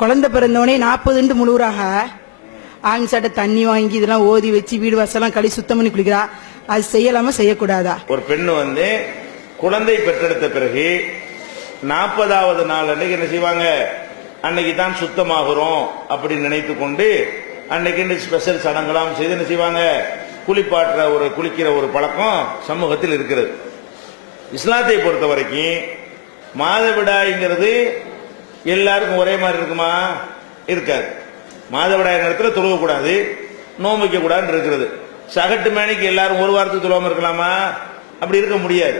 குழந்தை பிறந்தவனே 40 முழுவராக ஆண் சட்டை தண்ணி வாங்கி இதெல்லாம் ஓதி வச்சு வீடு வாசலாம் கழி சுத்தம் பண்ணி குளிக்கிறா. அது செய்யலாமா செய்யக்கூடாதா? ஒரு பெண்ணு குழந்தை பெற்றெடுத்த பிறகு 40வது நாள் அன்னைக்கு என்ன செய்வாங்க, அன்னைக்கு தான் சுத்தமாகிறோம் அப்படின்னு நினைத்து கொண்டு அன்னைக்கு ஸ்பெஷல் சடங்கெல்லாம் செய்து என்ன செய்வாங்க, குளிக்கிற ஒரு பழக்கம் சமூகத்தில் இருக்கிறது. இஸ்லாத்தை பொறுத்த வரைக்கும் மாதவிடாய்ங்கிறது எல்லாருக்கும் ஒரே மாதிரி இருக்குமா? இருக்காது. மாதவிடாய் நேரத்தில் தொழுவக்கூடாது, நோம்பிக்க கூடாதுன்னு இருக்கிறது. சகட்டு மேனிக்கு எல்லாரும் ஒரு வாரத்துக்கு தொழுவாம இருக்கலாமா? அப்படி இருக்க முடியாது.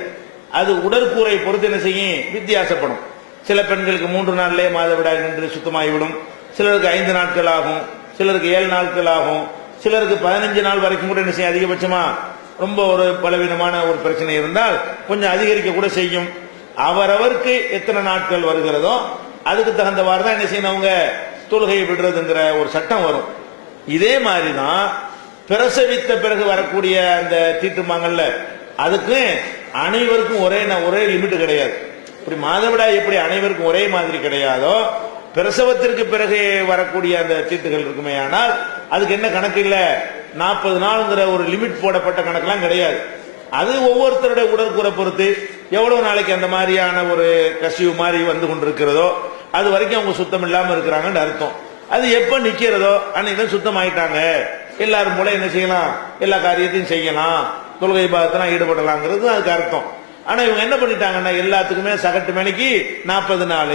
அது உடற்கூரை பொறுத்து என்ன செய்யும், வித்தியாசப்படும். சில பெண்களுக்கு 3 நாள்லயே மாதவிடாய் நின்று சுத்தமாகிவிடும், சிலருக்கு 5 நாட்கள் ஆகும், சிலருக்கு 7 நாட்கள் ஆகும், சிலருக்கு 15 நாள் வரைக்கும் கூட என்ன செய்யும், அதிகபட்சமா ரொம்ப ஒரு பலவீனமான ஒரு பிரச்சனை இருந்தால் கொஞ்சம் அதிகரிக்க கூட செய்யும். அவரவருக்கு எத்தனை நாட்கள் வருகிறதோ அதுக்கு தகுந்தவாறு தான் என்ன செய்யணும், அவங்க தொழுகையை விடுறதுங்கிற ஒரு சட்டம் வரும். இதே மாதிரிதான் பிரசவித்த பிறகு வரக்கூடிய அந்த தீட்டுமாங்கல்ல, அதுக்கு அனைவருக்கும் ஒரே லிமிட் கிடையாது. இப்படி மாதவிடாய் எப்படி அனைவருக்கும் ஒரே மாதிரி கிடையாதோ, பிரசவத்திற்கு பிறகு வரக்கூடிய அந்த தீட்டுகள் இருக்குமே, ஆனால் அதுக்கு என்ன கணக்கு இல்ல, 40 நாள்ங்கிற ஒரு லிமிட் போடப்பட்ட கணக்கெல்லாம் கிடையாது. அது ஒவ்வொருத்தருடைய உடற்கூரை பொறுத்து எவ்வளவு நாளைக்கு அந்த மாதிரியான ஒரு கசிவு மாதிரி வந்து கொண்டிருக்கிறதோ அது வரைக்கும் அவங்க சுத்தம் இல்லாம இருக்கிறாங்கன்னு அர்த்தம். அது எப்ப நிக்கிறதோ அன்னைக்கு சுத்தம் ஆயிட்டாங்க, எல்லாரும் போல என்ன செய்யலாம், எல்லா காரியத்தையும் செய்யலாம், தொழுகை பாகத்தெல்லாம் ஈடுபடலாங்கிறது அதுக்கு அர்த்தம். ஆனா இவங்க என்ன பண்ணிட்டாங்கன்னா, எல்லாத்துக்குமே சகட்டு மணிக்கு 40 நாள்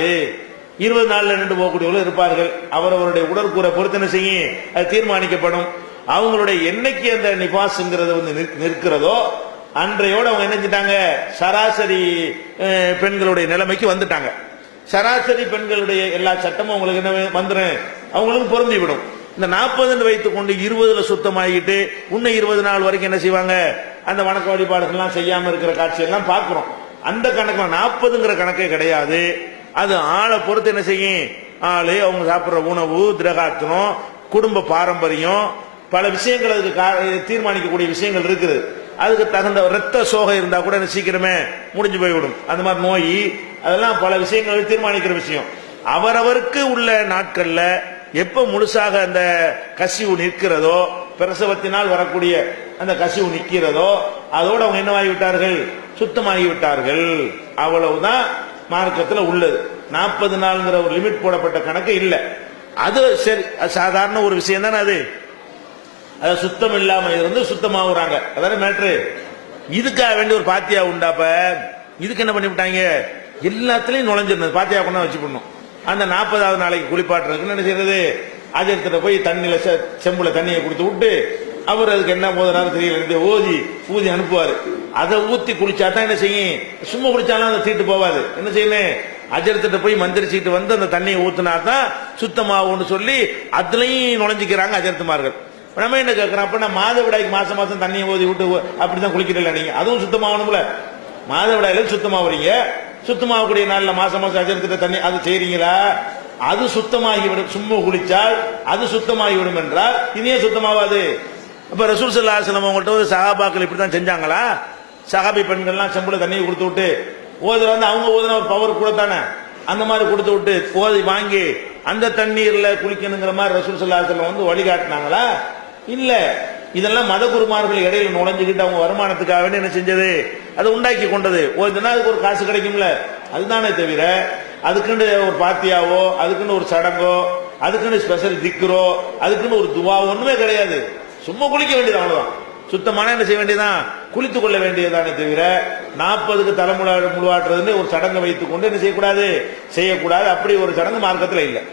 20 நாள்ல நின்று போகக்கூடியவர்கள் இருப்பார்கள். அவரவருடைய உடற்கூரை பொறுத்து என்ன செய்யும், அது தீர்மானிக்கப்படும். அவங்களுடைய என்னைக்கு அந்த நிபாசுங்கிறது நிற்கிறதோ அன்றையோடு அவங்க என்ன செஞ்சிட்டாங்க, சராசரி பெண்களுடைய நிலைமைக்கு வந்துட்டாங்க. சராசரி பெண்களுடைய எல்லா சட்டமும் அவங்களுக்கு என்ன வந்துடும், அவங்களுக்கு பொருந்தி விடும். இந்த 40 வைத்துக் கொண்டு 20ல சுத்தமாகிட்டு இன்னும் 20 நாள் வரைக்கும் என்ன செய்வாங்க, அந்த வணக்க வழிபாடுகள்லாம் செய்யாம இருக்கிற காட்சியெல்லாம் பார்க்கிறோம். அந்த கணக்கு 40ங்கிற கணக்கே கிடையாது. அது ஆளை பொறுத்து என்ன செய்யும், ஆளு, அவங்க சாப்பிட்ற உணவு, திரகாத்திரம், குடும்ப பாரம்பரியம், பல விஷயங்கள் அதுக்கு தீர்மானிக்கக்கூடிய விஷயங்கள் இருக்குது. அதுக்கு தகுந்த ரத்த சோகை இருந்தா கூட சீக்கிரமே முடிஞ்சு போய்விடும். அந்த மாதிரி நோய் அதெல்லாம் பல விஷயங்கள் தீர்மானிக்கிற விஷயம். அவரவருக்கு உள்ள நாட்கள்ல எப்ப முழுசாக அந்த கசிவு நிற்கிறதோ, பிரசவத்தினால் வரக்கூடிய அந்த கசிவு நிற்கிறதோ அதோடு அவங்க என்னவாகிவிட்டார்கள், சுத்தமாகிவிட்டார்கள். அவ்வளவுதான் மார்க்கத்தில் உள்ளது. 40 நாள்ங்கிற ஒரு லிமிட் போடப்பட்ட கணக்கு இல்லை. அது சரி, சாதாரண ஒரு விஷயம் தானே. அது சுத்தம் இல்லாம இருந்து சுத்தமாகறாங்க, அதான மேட்ரு. இதுக்காக வேண்டிய ஒரு பாத்தியா உண்டாப்ப இதுக்கு என்ன பண்ணி விட்டாங்க, எல்லாத்துலயும் நுழைஞ்சிருந்தது பாத்தியா கொண்டா வச்சு பண்ணும். அந்த 40வது நாளைக்கு குளிப்பாட்டுறதுக்கு என்ன செய்யறது, அஜர்த்திட்ட போய் தண்ணியில செம்புல தண்ணியை கொடுத்து விட்டு அவர் அதுக்கு என்ன போதுனாலும் தெரியல ஊதி அனுப்புவாரு. அதை ஊத்தி குளிச்சா தான் என்ன செய்யும், சும்மா குளிச்சாலும் அந்த தீட்டு போவாது. என்ன செய்யணும், அஜர்த்திட்ட போய் மந்திரிச்சிட்டு வந்து அந்த தண்ணியை ஊத்தினா தான் சுத்தமாகும்னு சொல்லி அதுலயும் நுழைஞ்சிக்கிறாங்க அஜர்த்துமார்கள். நம்ம என்ன கேட்கிறோம், அப்ப நான் மாதவிடாய்க்கு மாசம் தண்ணியை ஊதி விட்டு அப்படிதான் குளிக்கிறீங்களா நீங்க, அதுவும் சுத்தமாகணும்ல. மாதவிடாயில சுத்தமாகறீங்க, சுத்தமாகக்கூடிய நாள்ல மாசம் அஜர்த்திட்ட தண்ணி அது செய்றீங்களா, அது சுத்தமாகிவிடும். சும்மா குளிச்சால் அது சுத்தமாகிவிடும் என்றால் இனியே சுத்தமாவாது. அப்ப ரசூல் ஸல்லல்லாஹு அலைஹி வஸல்லம் அவங்கள்ட்ட ஒரு சஹாபாக்கள் இப்படித்தான் செஞ்சாங்களா? சஹாபி பெண்கள்லாம் செம்புல தண்ணியை கொடுத்து விட்டு ஓதுல அவங்க ஓதுன ஒரு பவர் கூட தானே, அந்த மாதிரி கொடுத்து விட்டு ஓதி வாங்கி அந்த தண்ணீர்ல குளிக்கணுங்கிற மாதிரி ரசூல் ஸல்லல்லாஹு அலைஹி வஸல்லம் வழிகாட்டினாங்களா? இல்ல. இதெல்லாம் மத குருமார்கள் இடையில நுழைஞ்சுக்கிட்டு அவங்க வருமானத்துக்காக என்ன செஞ்சது, அதை உண்டாக்கி கொண்டது. ஓதுனா அதுக்கு ஒரு காசு கிடைக்கும்ல, அதுதானே தவிர அதுக்குன்னு ஒரு பாத்தியாவோ, அதுக்குன்னு ஒரு சடங்கோ, அதுக்குன்னு ஸ்பெஷல் திக்ரோ, அதுக்குன்னு ஒரு துவாவோ ஒண்ணுமே கிடையாது. சும்மா குளிக்க வேண்டியது, அவ்வளவுதான். சுத்தமான என்ன செய்ய வேண்டியதான், குளித்துக் கொள்ள வேண்டியதானே தவிர 40க்கு தலைமுழுவாட்டுறதுன்னு ஒரு சடங்கை வைத்துக் கொண்டு என்ன செய்யக்கூடாது, அப்படி ஒரு சடங்கு மார்க்கத்தில் இல்லை.